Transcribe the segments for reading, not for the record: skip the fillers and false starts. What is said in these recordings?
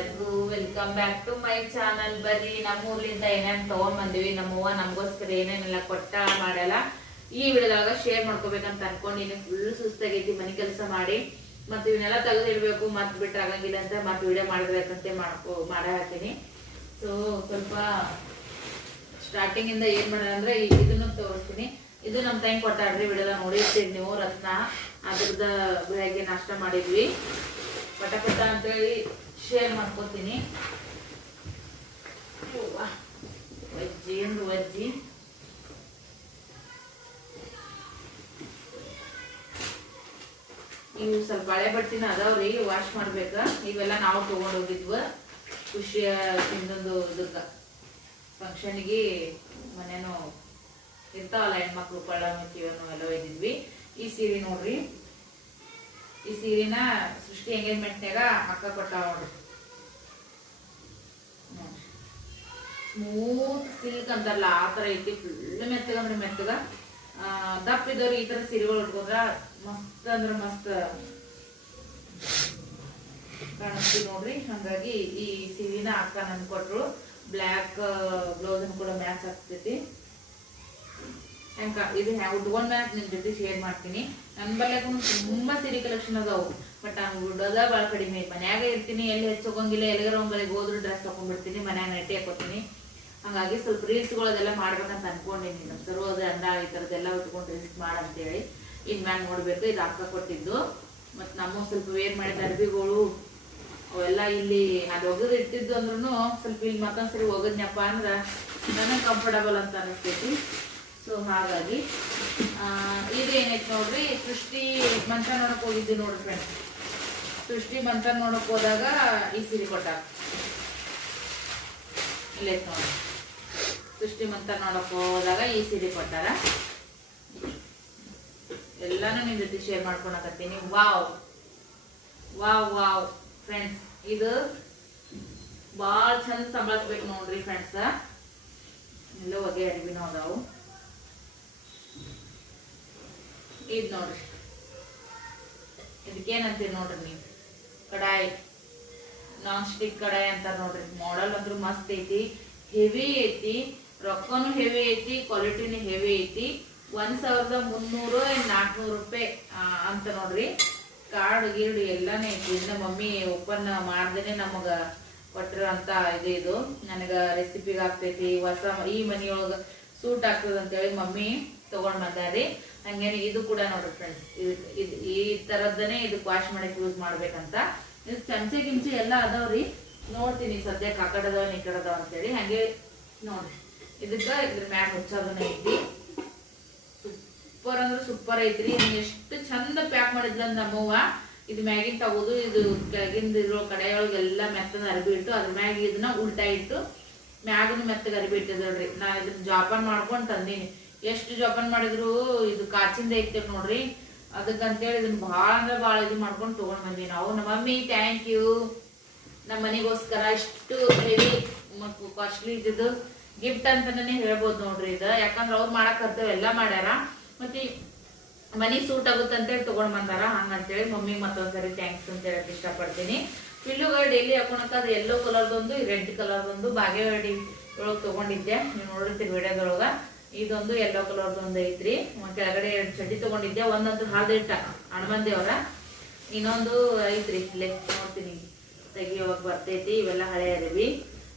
ಎಲ್ಲರಿಗೂ welcome back to my channel. ಬರ್ರಿ ನಮ್ಮೂರ್ಲಿಂದ ಏನೇನ್ ತಗೊಂಡ್ ಬಂದಿವಿ. ನಮ್ಮವ್ವ ನಮಗೋಸ್ಕರ ಏನೇನೆಲ್ಲ ಕೊಟ್ಟ ಮಾಡಲ್ಲ ಈ ವಿಡಿಯೋದಾಗ ಶೇರ್ ಮಾಡ್ಕೋಬೇಕಂತ ಅನ್ಕೊಂಡಿನಿ. ಫುಲ್ ಸುಸ್ತಾಗೈತಿ ಮನೆ ಕೆಲಸ ಮಾಡಿ, ಮತ್ತೆ ಇವನ್ನೆಲ್ಲ ತೆಗೆದಿಡ್ಬೇಕು, ಮತ್ ಬಿಟ್ರೆ ಆಗಂಗಿಲ್ಲ ಅಂತ ಮತ್ತೆ ವಿಡಿಯೋ ಮಾಡ್ಬೇಕಂತೆ ಮಾಡ ಹಾಕ್ತೀನಿ. ಸೊ ಸ್ವಲ್ಪ ಸ್ಟಾರ್ಟಿಂಗ್ ಇಂದ ಏನ್ ಮಾಡೋಣ ಅಂದ್ರೆ ಇದನ್ನು ತೋರಿಸ್ತೀನಿ. ಇದು ನಮ್ ಟೈಮ್ ಕೊಟ್ಟಾಡ್ರಿ, ವಿಡಿಯೋದ ನೋಡಿರ್ತೀರಿ ನೀವು. ರತ್ನ ಅದ್ರದ ಬೆಳಗ್ಗೆ ನಾಷ್ಟ ಮಾಡಿದ್ವಿ, ಪಟ ಪಟ ಅಂತೇಳಿ ಶೇರ್ ಮಾಡ್ಕೋತೀನಿ. ವಜ್ಜಿ ಒಂದು ವಜ್ಜಿ, ಇವು ಸ್ವಲ್ಪ ಹಳೆ ಬಟ್ಟಿನ ಅದಾವ್ರಿ, ವಾಶ್ ಮಾಡ್ಬೇಕ. ಇವೆಲ್ಲ ನಾವು ತಗೊಂಡ್ ಹೋಗಿದ್ವ ಖುಷಿಯ ಹಿಂದೊಂದು ಇದಕ್ಕ ಫಂಕ್ಷನ್ಗೆ. ಮನೇನು ಇರ್ತಾವಲ್ಲ ಹೆಣ್ಮಕ್ಳು ಪಳ್ಳ ಮಿಕ್ಕಿವನು ಎಲ್ಲ ಒಯ್ದಿದ್ವಿ. ಈ ಸೀರೆ ನೋಡ್ರಿ, ಈ ಸೀರೆನ ಸೃಷ್ಟಿ ಎಂಗೇಜ್ಮೆಂಟ್ನಾಗ ಅಕ್ಕ ಕೊಟ್ಟಾವ ನೋಡ್ರಿ. ಸ್ಮೂತ್ ಸಿಲ್ಕ್ ಅಂತಾರಲ್ಲ ಆ ತರ ಐತಿ, ಫುಲ್ ಮೆತ್ತಗ ಅಂದ್ರೆ ಮೆತ್ತಗ. ದಪ್ಪ ಇದ್ದವ್ರು ಈ ತರ ಸೀರೆಗಳು ಉಟ್ಕೊಂಡ್ರ ಮಸ್ತ್ ಅಂದ್ರ ಮಸ್ತ್ ಕಾಣಿಸ್ತೀವಿ ನೋಡ್ರಿ. ಹಂಗಾಗಿ ಈ ಸೀರೆನ ಅಕ್ಕ ನನ್ ಕೊಟ್ರು. ಬ್ಲ್ಯಾಕ್ ಬ್ಲೌಸ್ ಕೂಡ ಮ್ಯಾಚ್ ಆಗ್ತೈತಿ. ಇದು ಉಟ್ಕೊಂಡ್ ಮ್ಯಾಚ್ ನಿಮ್ ಜೊತೆ ಶೇರ್ ಮಾಡ್ತೀನಿ. ನನ್ ಬಲ್ಯಾಗೂ ತುಂಬಾ ಸೀರೆ ಕಲೆಕ್ಷನ್ ಅದಾವು, ಬಟ್ ನಾನು ಉಡೋದ ಬಾಳ ಕಡಿಮೆ. ಮನ್ಯಾಗ ಇರ್ತೀನಿ, ಎಲ್ಲಿ ಹೆಚ್ಚೋಗಂಗಿಲ್ಲ. ಎಲ್ಲಿಗಾರ ಒಂಬಲ್ಲಿಗೆ ಹೋದ್ರು ಡ್ರೆಸ್ ತಕೊಂಡ್ಬಿಡ್ತೀನಿ, ಮನ್ಯಾಗ ನೈಟಿ ಹಾಕೋತೀನಿ. ಹಂಗಾಗಿ ಸ್ವಲ್ಪ ರೀಲ್ಸ್ಗಳದೆಲ್ಲ ಮಾಡ್ಬೇಕಂತ ಅನ್ಕೊಂಡಿನಿ. ನಮ್ ಸರ್ವೋದಯ ಅಂದ ಈ ತರದೆಲ್ಲ ಉಟ್ಕೊಂಡು ರೀಲ್ಸ್ ಮಾಡಂತೇಳಿ ಇನ್ಮ್ಯಾಗ ನೋಡ್ಬೇಕು. ಇದು ಅಕ್ಕ ಕೊಟ್ಟಿದ್ದು. ಮತ್ ನಮ್ಮ ಸ್ವಲ್ಪ ವೇರ್ ಮಾಡಿದ ಅರ್ಬಿಗಳು ಅವೆಲ್ಲ ಇಲ್ಲಿ ಅದು ಒಗದ್ ಇಟ್ಟಿದ್ದು ಅಂದ್ರೂ ಸ್ವಲ್ಪ ಇಲ್ಲಿ ಮತ್ತೊಂದ್ಸರಿ ಒಗದ್ನಪ್ಪ ಅಂದ್ರ ನನಗೆ ಕಂಫರ್ಟಬಲ್ ಅಂತ ಅನಿಸ್ತೈತಿ. ಸೊ ಹಾಗಾಗಿ ಇದು ಏನೈತಿ ನೋಡ್ರಿ, ಸೃಷ್ಟಿ ಮಂತ್ರ ನೋಡಕ್ ಹೋಗಿದ್ವಿ ನೋಡ್ರಿ ಫ್ರೆಂಡ್ಸ್. ಸೃಷ್ಟಿ ಮಂತ್ರ ನೋಡಕ್ ಹೋದಾಗ ಈ ಸೀರೆ ಕೊಟ್ಟಾಗ ಇಲ್ಲೈತ್ ನೋಡ್ರಿ. ಸೃಷ್ಟಿ ಮಂತ್ರ ನೋಡಕ್ ಹೋದಾಗ ಈ ಸೀರೆ ಕೊಟ್ಟಾರ. ಎಲ್ಲಾನು ನಿಮ್ ಜೊತೆ ಶೇರ್ ಮಾಡ್ಕೊಳಕತ್ತೀನಿ. ವಾವ್ ವಾವ್ ವಾವ್ ಫ್ರೆಂಡ್ಸ್, ಇದು ಬಾಳ ಚಂದ ಸಂಭಾಳಿಸ್ಬೇಕು ನೋಡ್ರಿ ಫ್ರೆಂಡ್ಸ್. ಎಲ್ಲ ಹೊಗೆ ಅರಿವಿನ ಅದಾವು. ಇದ್ ನೋಡ್ರಿ, ಇದಕ್ಕೇನಂತೀರಿ ನೋಡ್ರಿ ನೀವು, ಕಡಾಯಿ, ನಾನ್ ಸ್ಟಿಕ್ ಕಡಾಯಿ ಅಂತಾರ ನೋಡ್ರಿ. ಮಾಡೆಲ್ ಅಂದ್ರೂ ಮಸ್ತ್ ಐತಿ, ಹೆವಿ ಐತಿ, ರೊಕ್ಕನು ಹೆವಿ ಐತಿ, ಕ್ವಾಲಿಟಿನು ಹೆವಿ ಐತಿ. 1300-400 ರೂಪಾಯಿ ಅಂತ ನೋಡ್ರಿ. ಕಾರ್ಡ್ ಗೀರ್ಡ್ ಎಲ್ಲಾನೇ ಐತಿ. ಇನ್ನ ಮಮ್ಮಿ ಓಪನ್ ಮಾಡ್ದೇನೆ ನಮಗ ಕೊಟ್ಟಿರೋಂತ ಇದು ನನಗ ರೆಸಿಪಿಗೆ ಆಗ್ತೈತಿ. ಹೊಸ ಈ ಮನಿಯೊಳಗ ಸೂಟ್ ಆಗ್ತದ ಅಂತೇಳಿ ಮಮ್ಮಿ ತಗೊಂಡ್ ಬಂದಾರಿ. ಹಂಗೇನೆ ಇದು ಕೂಡ ನೋಡ್ರಿ ಫ್ರೆಂಡ್ಸ್, ಈ ತರದ್ದನೆ ಇದಕ್ಕೆ ವಾಶ್ ಮಾಡಕ್ ಯೂಸ್ ಮಾಡ್ಬೇಕಂತ. ಇದು ಚಮಚೆ ಗಿಂಚೆ ಎಲ್ಲ ಅದಾವ್ರಿ, ನೋಡ್ತೀನಿ ಸದ್ಯಕ್ಕೆ ಆ ಕಡೆ ಅದಾವ ಈ ಕಡೆ ಅದಾವ ಅಂತೇಳಿ. ಹಂಗೆ ನೋಡ್ರಿ, ಇದಕ್ಕ ಇದ್ರ ಮ್ಯಾಗ ಮುಚ್ಚೋದನ್ನ ಐತಿ. ಸೂಪರ್ ಅಂದ್ರೆ ಸೂಪರ್ ಐತ್ರಿ. ಎಷ್ಟು ಚಂದ ಪ್ಯಾಕ್ ಮಾಡಿದ್ಲ ನಮ್ಮವ್ವ. ಇದು ಮ್ಯಾಗಿನ ತಗೋದು, ಇದು ಕೆಳಗಿಂದ ಇರೋ ಕಡೆಯೊಳಗೆಲ್ಲ ಮೆತ್ತದ ಅರಬಿ ಇಟ್ಟು ಅದ್ರ ಮ್ಯಾಗ ಇದನ್ನ ಉಲ್ಟಾ ಇಟ್ಟು ಮ್ಯಾಗನು ಮೆತ್ತಗ ಅರಬಿ ಇಟ್ಟಿದ್ರಿ. ನಾ ಇದನ್ನ ಜಾಪಾನ್ ಮಾಡ್ಕೊಂಡ್ ತಂದೀನಿ. ಎಷ್ಟು ಜೋಪಾನ ಮಾಡಿದ್ರು ಇದು ಕಾಚಿಂದ ಐತೆ ನೋಡ್ರಿ. ಅದಕ್ಕಂತೇಳಿ ಇದನ್ನ ಭಾಳ ಅಂದ್ರೆ ಭಾಳ ಇದು ಮಾಡ್ಕೊಂಡು ತಗೊಂಡ್ ಬಂದ್ವಿ ನಾವು. ನಮ್ಮ ಮಮ್ಮಿ ಥ್ಯಾಂಕ್ ಯು. ನಮ್ಮ ಮನೆಗೋಸ್ಕರ ಇಷ್ಟು ಹೆವಿ ಮತ್ತು ಕಾಸ್ಟ್ಲಿ ಇದ್ದಿದ್ದು ಗಿಫ್ಟ್ ಅಂತಾನೆ ಹೇಳ್ಬೋದು ನೋಡ್ರಿ ಇದು. ಯಾಕಂದ್ರೆ ಅವ್ರು ಮಾಡಕ್ ಕರ್ತೇವೆ ಎಲ್ಲ ಮಾಡ್ಯಾರ, ಮತ್ತೆ ಮನಿ ಸೂಟ್ ಆಗುತ್ತೆ ಅಂತೇಳಿ ತಗೊಂಡ್ ಬಂದಾರ. ಹಂಗಂತೇಳಿ ಮಮ್ಮಿ ಮತ್ತೊಂದ್ಸರಿ ಥ್ಯಾಂಕ್ಸ್ ಅಂತ ಹೇಳಕ್ ಇಷ್ಟಪಡ್ತೀನಿ. ಪಿಲ್ಲುಗಳು ಡೈಲಿ ಹಾಕೊಳಕ ಅದು ಯೆಲ್ಲೋ ಕಲರ್ದೊಂದು, ರೆಡ್ ಕಲರ್ದೊಂದು ಬಾಗೇವಾಡಿ ಒಳಗೆ ತಗೊಂಡಿದ್ದೆ, ನೀವು ನೋಡಿರ್ತೀರಿ ವಿಡಿಯೋದೊಳಗ. ಇದೊಂದು ಯೆಲ್ಲೋ ಕಲರ್ದೊಂದು ಐತ್ರಿ. ಕೆಳಗಡೆ 2 ಚಡ್ಡಿ ತಗೊಂಡಿದ್ದೆ. ಒಂದಂತೂ ಹಾಲ್ದಿಟ್ಟ ಹಣಮಂದಿಯವರ, ಇನ್ನೊಂದು ಐತ್ರಿ ಇಲ್ಲೇ ನೋಡ್ತೀನಿ, ತೆಗಿಯೋವಾಗ ಬರ್ತೈತಿ. ಇವೆಲ್ಲ ಹಳೆ ಅರಿವಿ.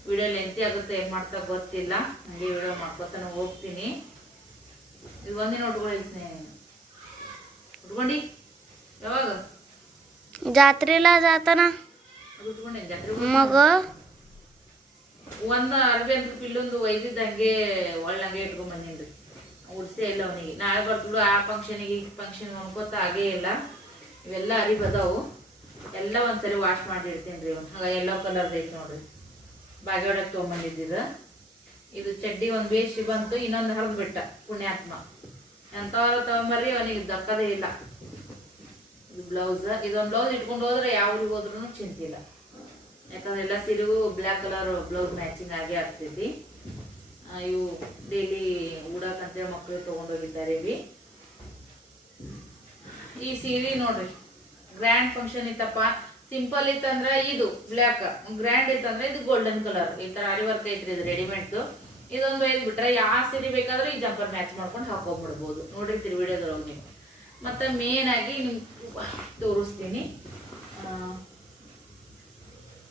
ವಿಡಿಯೋ ಲೆಂತಿ ಆಗುತ್ತೆ, ಏನ್ ಮಾಡ್ತಾ ಗೊತ್ತಿಲ್ಲ, ಹಂಗೆ ವಿಡಿಯೋ ಮಾಡ್ಕೊತಾನೆ ಹೋಗ್ತೀನಿ. ಇದು ಒಂದಿನ ಉಟ್ಕೊಂಡಿ ಯಾವಾಗ ಜಾತ್ರೆಲ್ಲ ಜಾತನ ಉಟ್ಕೊಂಡಿ ಜಾತ್ರೆ ಮಗ ಒಂದ್ ಅರ್ಬಿ ಅಂತ ಪಿಲ್ಲೊಂದು ಒಯ್ದಿದ್ದಂಗೆ ಒಳ್ಳಂಗೆ ಇಟ್ಕೊಂಡ್ ಬಂದಿನ್ರಿ. ಉಡ್ಸೇ ಇಲ್ಲ ಅವನಿಗೆ. ನಾಳೆ ಬರ್ತಿದ್ರು ಆ ಫಂಕ್ಷನಿಗೆ ಈ ಫಂಕ್ಷನ್ ನೋಡ್ಕೊತ ಆಗೇ ಇಲ್ಲ. ಇವೆಲ್ಲ ಅರಿಬ್ ಅದಾವು, ಎಲ್ಲ ಒಂದ್ಸರಿ ವಾಶ್ ಮಾಡಿ ಇಡ್ತೀನಿ. ಹಾಗ ಯೆಲ್ಲೋ ಕಲರ್ದ ಐತಿ ನೋಡ್ರಿ, ಬಾಗೇವಾಡಕ್ ತೊಗೊಂಬಂದಿದ್ದ. ಇದು ಚಡ್ಡಿ ಒಂದ್ ಬೇಸಿ ಬಂತು, ಇನ್ನೊಂದು ಹರಿದ್ ಬಿಟ್ಟ ಪುಣ್ಯಾತ್ಮ. ಎಂತವ್ರ ತಗೊಂಬರ್ರಿ ಅವನಿಗೆ ದಕ್ಕದೇ ಇಲ್ಲ. ಇದು ಬ್ಲೌಸ್, ಇದೊಂದ್ ಬ್ಲೌಸ್ ಇಟ್ಕೊಂಡು ಹೋದ್ರೆ ಯಾವ ಊರಿಗೆ ಹೋದ್ರು ಚಿಂತಿಲ್ಲ. ಯಾಕಂದ್ರೆ ಎಲ್ಲ ಸೀರೆಗೂ ಬ್ಲ್ಯಾಕ್ ಕಲರ್ ಬ್ಲೌಸ್ ಮ್ಯಾಚಿಂಗ್ ಆಗೇ ಆಗ್ತೈತಿ. ಇವು ಡೈಲಿ ಉಡಾಕಂತೇಳಿ ಮಕ್ಕಳು ತಗೊಂಡೋಗಿದ್ದಾರೆ. ಈ ಸೀರೆ ನೋಡ್ರಿ, ಗ್ರ್ಯಾಂಡ್ ಫಂಕ್ಷನ್ ಇತ್ತಪ್ಪ. ಸಿಂಪಲ್ ಇತ್ತಂದ್ರ ಇದು ಬ್ಲ್ಯಾಕ್, ಗ್ರ್ಯಾಂಡ್ ಇತ್ತಂದ್ರೆ ಇದು ಗೋಲ್ಡನ್ ಕಲರ್. ಈ ತರ ಆರಿ ವರ್ಕ್ ಐತ್ರಿ ಇದು ರೆಡಿಮೇಡ್. ಇದೊಂದು ಒಯ್ದು ಬಿಟ್ರೆ ಯಾವ ಸೀರೆ ಬೇಕಾದ್ರೆ ಈ ಜಂಪರ್ ಮ್ಯಾಚ್ ಮಾಡ್ಕೊಂಡು ಹಾಕೊಂಡ್ಬಿಡ್ಬೋದು. ನೋಡಿರ್ತೀರಿ ವಿಡಿಯೋದೊಳಗೆ ನೀವು. ಮತ್ತೆ ಮೇನ್ ಆಗಿ ನಿಮ್ಗೆ ತೋರಿಸ್ತೀನಿ.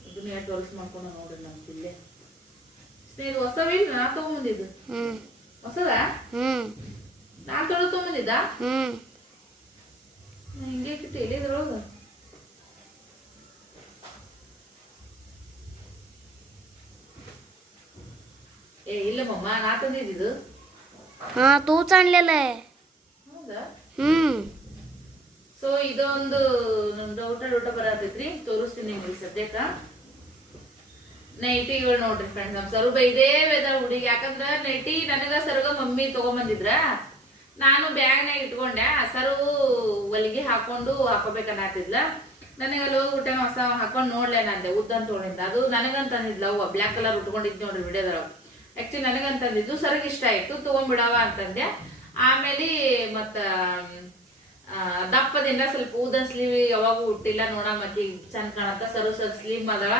ಇದನ್ನ ತೋರಿಸ್ ಮಾಡ್ಕೊಂಡು ನೋಡ್ರಿ ನಮ್ಗಿಲ್ಲೇ ಸ್ನೇಹಿತ. ಹೊಸವಿಲ್ಲ, ನಾ ತಗೊಂಬಂದಿದ್ದು ಹೊಸದ. ನಾನ್ ತಗೊಂಬಂದಿದ್ದ ಹಿಂಗೆ ಎಲ್ಲಿದ್ರೊಳಗ. ಏ ಇಲ್ಲ ಮಮ್ಮ, ನಾ ತಂದಿದ್ದು. तूच आणलेलं आहे. ಹೌದಾ? ಸೊ ಇದೊಂದು ಡೌಟ ಬರತೈತ್ರಿ, ತೋರಿಸ್ತೀನಿ ನಿಮ್ಗೆ ಸದ್ಯಕ್ಕ. ನೈಟಿಗಳು ನೋಡ್ರಿ ಫ್ರೆಂಡ್ಸ್, ನಮ್ ಸರು ಇದೇ ವೆದರ್ ಹುಡುಗಿ. ಯಾಕಂದ್ರ ನೈಟಿ ನನಗ ಸರುಗ ಮಮ್ಮಿ ತಗೊಂಬಂದಿದ್ರ, ನಾನು ಬ್ಯಾಗ್ನಾಗ ಇಟ್ಕೊಂಡೆ. ಸರು ಹೊಲಿಗೆ ಹಾಕೊಂಡು ಹಾಕೋಬೇಕನ್ನತ್ತಿದ್ಲ. ನನಗೆ ಅಲ್ಲಿ ಹೋಗಿ ಊಟ ಹೊಸ ಹಾಕೊಂಡ್ ನೋಡ್ಲೇನಂದೆ, ಉದ್ದಂತ ತೊಗೊಂಡಿದ್ದ. ಅದು ನನಗಂತಂದಿದ್ಲ ಅವ್ವ, ಬ್ಲ್ಯಾಕ್ ಕಲರ್ ಉಟ್ಕೊಂಡಿದ್ ನೋಡ್ರಿ ವಿಡಿಯೋದೊಳಗ. ಆಕ್ಚುಲಿ ನನಗಂತಂದಿದ್ದು, ಸರಿಗೆ ಇಷ್ಟ ಆಯ್ತು, ತಗೊಂಡ್ಬಿಡವ ಅಂತಂದೆ. ಆಮೇಲೆ ಮತ್ತ ದಪ್ಪದಿಂದ ಸ್ವಲ್ಪ ಊದನ್ ಸ್ಲೀವ್ ಯಾವಾಗೂ ಹುಟ್ಟಿಲ್ಲ ನೋಡ, ಮತ್ತೆ ಚಂದ ಕಾಣತ್ತ. ಸರು ಸ್ಲೀವ್ ಅದವ,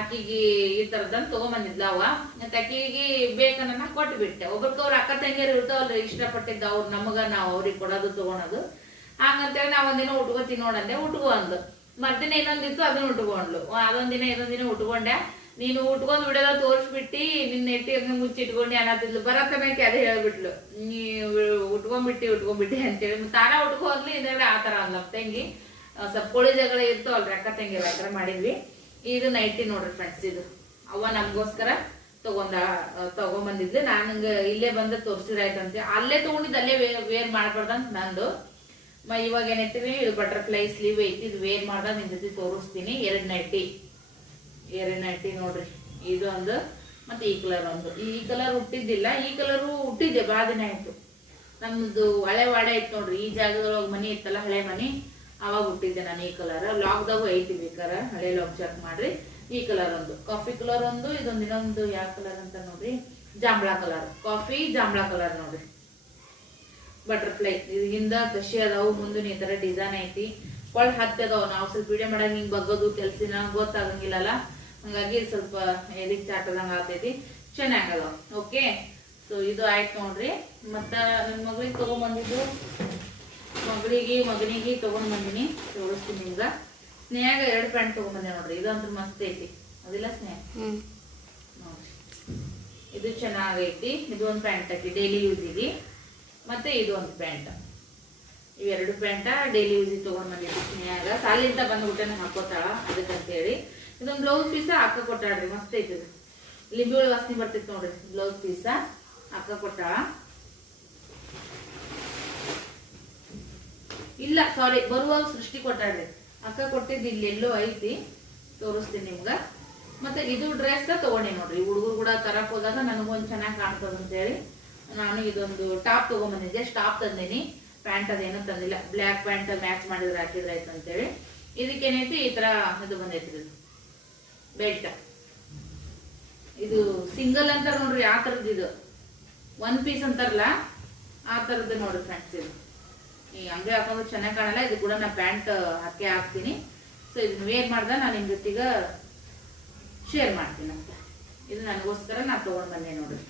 ಆಕಿಗೆ ಈ ತರದಂತ ತಗೊಂಬಂದಿದ್ಲ ಅವ. ಮತ್ತೆ ಆಕಿಗೆ ಬೇಕನ್ನ ಕೊಟ್ಟು ಬಿಟ್ಟೆ. ಒಬ್ರಕವ್ರ ಅಕ್ಕ ತಂಗಿಯರು ಇರ್ತಾವಲ್ರಿ, ಇಷ್ಟಪಟ್ಟಿದ್ದ ಅವ್ರು ನಮಗ, ನಾವ್ ಅವ್ರಿಗೆ ಕೊಡೋದು ತಗೊಳೋದು. ಹಂಗಂತೇಳಿ ನಾವ್ ಒಂದಿನ ಉಟ್ಕೋತೀನಿ ನೋಡಂದೆ, ಉಟ್ಕೊ ಅಂದು. ಮರ್ದಿನ ಇನ್ನೊಂದಿತ್ತು, ಅದನ್ನ ಉಟ್ಕೊಂಡ್ಲು. ಇದೊಂದಿನ ಉಟ್ಕೊಂಡೆ. ನೀನು ಉಟ್ಕೊಂಡ್ ಬಿಡೋದ ತೋರಿಸ್ಬಿಟ್ಟಿ, ನಿನ್ನ ನೆಟ್ಟಿ ಹಂಗ ಮುಚ್ಚಿಟ್ಕೊಂಡಿ ಅನ್ನತ್ತಿದ್ಲು. ಬರತನಕ್ಕೆ ಅದೇ ಹೇಳ್ಬಿಟ್ಲು, ನೀ ಉಟ್ಕೊಂಡ್ಬಿಟ್ಟಿ ಅಂತೇಳಿ. ತಾನ ಉಟ್ಕೊಂಡ್ಲಿ ಇದ್ರೆ ಆತರ ಅಲ್ಲ ತಂಗಿ. ಸ್ವಲ್ಪ ಕೋಳಿ ಜಗಳ ಇರ್ತಾವಲ್ರಿ ಅಕ್ಕ ತಂಗಿ, ಆತರ ಮಾಡಿದ್ವಿ. ಇದು ನೈಟಿ ನೋಡ್ರಿ ಫ್ರೆಂಡ್ಸ್. ಇದು ಅವ್ವ ನಮ್ಗೋಸ್ಕರ ತಗೊಂಬಂದಿದ್ಲು. ನಾನಂಗ ಇಲ್ಲೇ ಬಂದ ತೋರ್ಸಿದ್ರಾಯ್ತಂತೆ. ಅಲ್ಲೇ ತಗೊಂಡಿದ್ದು ಅಲ್ಲೇ ವೇರ್ ಮಾಡ್ಬಾರ್ದಂತ ನಂದು. ಇವಾಗ ಏನೈತಿವಿ, ಇದು ಬಟರ್ಫ್ಲೈ ಸ್ಲೀವ್ ಐತಿ. ಇದು ವೇರ್ ಮಾಡ್ದ ನಿನ್ ಜೊತೆ ತೋರಿಸ್ತೀನಿ. ಎರಡು ನೈಟಿ ನೋಡ್ರಿ. ಇದು ಒಂದು, ಮತ್ತೆ ಈ ಕಲರ್ ಒಂದು. ಈ ಕಲರ್ ಹುಟ್ಟಿದ್ದಿಲ್ಲ, ಈ ಕಲರು ಹುಟ್ಟಿದ್ದೆ ಬಾಳ ದಿನ ಆಯ್ತು. ನಮ್ದು ಹಳೆ ವಾಡೆ ಐತ್ ನೋಡ್ರಿ, ಈ ಜಾಗದೊಳಗೆ ಮನಿ ಇತ್ತಲ್ಲ, ಹಳೆ ಮನಿ, ಅವಾಗ ಹುಟ್ಟಿದ್ದೆ ನಾನು. ಈ ಕಲರ್ ಲಾಕ್ದಾಗು ಐತಿ, ಬೇಕಾರ ಹಳೆ ಲಾಕ್ ಚೆಕ್ ಮಾಡ್ರಿ. ಈ ಕಲರ್ ಒಂದು, ಕಾಫಿ ಕಲರ್ ಒಂದು. ಇದೊಂದು ಇನ್ನೊಂದು ಯಾವ ಕಲರ್ ಅಂತ ನೋಡ್ರಿ, ಜಾಂಬಳಾ ಕಲರ್, ಕಾಫಿ ಜಾಂಬಳಾ ಕಲರ್ ನೋಡ್ರಿ. ಬಟರ್ಫ್ಲೈ ಇದು ಹಿಂದ ಕಶಿ ಅದಾವು, ಮುಂದಿನ ಈ ತರ ಡಿಸೈನ್ ಐತಿ. ಒಳಗ್ ಹತ್ತಿ ಅದಾವ. ನಾವು ಸ್ವಲ್ಪ ವಿಡಿಯೋ ಮಾಡಾಗ ಹಿಂಗ್ ಬಗ್ಗೋದು ಕೆಲ್ಸಿನ ಗೊತ್ತಾಗಂಗಿಲ್ಲಲ್ಲ, ಹಂಗಾಗಿ ಸ್ವಲ್ಪ ಎದಿಕ್ ಚಾಟದಂಗ ಆಗ್ತೈತಿ. ಚೆನ್ನಾಗದ. ಓಕೆ, ಸೊ ಇದು ಆಯ್ತು ನೋಡ್ರಿ. ಮತ್ತ ನನ್ ಮಗಳಿಗೆ ತಗೊಂಡ್ಬಂದಿದ್ದು, ಮಗನಿಗೆ ತಗೊಂಡ್ ಬಂದಿನಿ, ತೋರಿಸ್ತೀನಿ ನಿಮ್ಗ. ಸ್ನೇಹಾಗ 2 ಪ್ಯಾಂಟ್ ತಗೊಂಡ್ಬಂದೆ ನೋಡ್ರಿ. ಇದಂತೂ ಮಸ್ತ್ ಐತಿ, ಅದಿಲ್ಲ ಸ್ನೇಹ? ನೋಡ್ರಿ, ಇದು ಚೆನ್ನಾಗೈತಿ. ಇದು ಒಂದು ಪ್ಯಾಂಟ್ ಐತಿ ಡೈಲಿ ಯೂಸಿಗೆ. ಮತ್ತೆ ಇದು ಒಂದು ಪ್ಯಾಂಟ್. ಇವೆರಡು ಪ್ಯಾಂಟ ಡೈಲಿ ಯೂಸಿಗೆ ತಗೊಂಡ್ ಬಂದಿದ್ವಿ. ಸ್ನೇಹಾಗ ಸಾಲಿಂದ ಬಂದು ಊಟನ ಹಾಕೋತಾಳ, ಅದಕ್ಕಂತೇಳಿ. ಇದೊಂದು ಬ್ಲೌಸ್ ಪೀಸ ಹಾಕ ಕೊಟ್ಟಾಳ್ರಿ, ಮಸ್ತ್ ಐತಿ. ಲಿಂಬಿ ಒಳಗೆ ವಾಸನೆ ಬರ್ತಿತ್ತು ನೋಡ್ರಿ. ಬ್ಲೌಸ್ ಪೀಸ ಹಾಕ ಕೊಟ್ಟಾಳ. ಇಲ್ಲ ಸಾರಿ, ಬರುವಾಗ ಸೃಷ್ಟಿ ಕೊಟ್ಟಾಳ್ರಿ. ಅಕ್ಕ ಕೊಟ್ಟಿದ್ದು ಇಲ್ಲಿ ಎಲ್ಲೋ ಐತಿ, ತೋರಿಸ್ತೀನಿ ನಿಮ್ಗ. ಮತ್ತೆ ಇದು ಡ್ರೆಸ್ ತಗೊಂಡಿ ನೋಡ್ರಿ. ಹುಡುಗರು ಕೂಡ ತರಕ್ ಹೋದಾಗ ನನಗೊಂದು ಚೆನ್ನಾಗಿ ಕಾಣ್ತದ ಅಂತ ಹೇಳಿ ನಾನು ಇದೊಂದು ಟಾಪ್ ತಗೊಂಡ್ಬಂದಿದ್ದೆ. ಟಾಪ್ ತಂದಿನಿ, ಪ್ಯಾಂಟ್ ಅದೇನೋ ತಂದಿಲ್ಲ. ಬ್ಲ್ಯಾಕ್ ಪ್ಯಾಂಟ್ ಮ್ಯಾಚ್ ಮಾಡಿದ್ರೆ ಹಾಕಿದ್ರೆ ಆಯ್ತು ಅಂತೇಳಿ. ಇದಕ್ಕೇನೈತಿ, ಈ ತರ ಇದು ಬಂದೈತ್ರಿ, ಬೆಲ್ಟ್. ಇದು ಸಿಂಗಲ್ ಅಂತಾರ ನೋಡ್ರಿ, ಆ ತರದ್. ಇದು 1 ಪೀಸ್ ಅಂತಾರಲ್ಲ, ಆ ತರದ್ದು ನೋಡ್ರಿ ಫ್ರೆಂಡ್ಸ್. ಇದು ಈ ಅಂಗಡಿ ಹಾಕೊಂಡು ಚೆನ್ನಾಗಿ ಕಾಣಲ್ಲ. ಇದು ಕೂಡ ನಾ ಪ್ಯಾಂಟ್ ಹಾಕ್ತೀನಿ. ಸೊ ಇದನ್ನ ವೇರ್ ಮಾಡ್ದ ನಾನು ನಿಮ್ ಜೊತೆಗ ಶೇರ್ ಮಾಡ್ತೀನಿ ಅಂತ. ಇದು ನನಗೋಸ್ಕರ ನಾ ತಗೊಂಡ್ ಬಂದೆ ನೋಡ್ರಿ.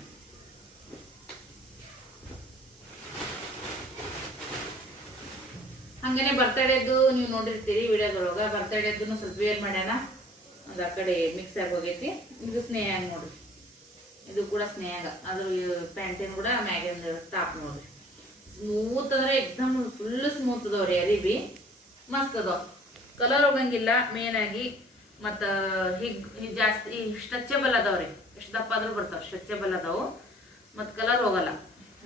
ಹಂಗೇನೆ ಬರ್ತಡೇದ್ದು ನೀವು ನೋಡಿರ್ತೀರಿ ವಿಡಿಯೋದೊಳಗ. ಬರ್ತಡೇದ್ದು ಸ್ವಲ್ಪ ವೇರ್ ಮಾಡ್ಯಾನ, ಅದು ಆ ಕಡೆ ಮಿಕ್ಸ್ ಆಗಿ ಹೋಗೈತಿ. ಇದು ಸ್ನೇಹ ನೋಡ್ರಿ, ಇದು ಕೂಡ ಸ್ನೇಹ. ಅದ್ರ ಪ್ಯಾಂಟಿನ ಕೂಡ ಮ್ಯಾಗಿಂದ ಟಾಪ್ ನೋಡ್ರಿ. ಸ್ಮೂತ್ ಅಂದ್ರೆ ಎಕ್ದಮ್ ಫುಲ್ ಸ್ಮೂತ್ ಅದಾವ್ರಿ. ಅರಿಬಿ ಮಸ್ತ್ ಅದಾವ, ಕಲರ್ ಹೋಗಂಗಿಲ್ಲ ಮೇನ್ ಆಗಿ. ಮತ್ತ ಹೀಗ್ ಜಾಸ್ತಿ ಸ್ಟ್ರೆಚಬಲ್ ಅದಾವ್ರಿ. ಎಷ್ಟು ದಪ್ಪ ಆದ್ರೂ ಬರ್ತಾವ, ಸ್ಟ್ರೆಚಬಲ್ ಅದಾವು. ಮತ್ ಕಲರ್ ಹೋಗಲ್ಲ,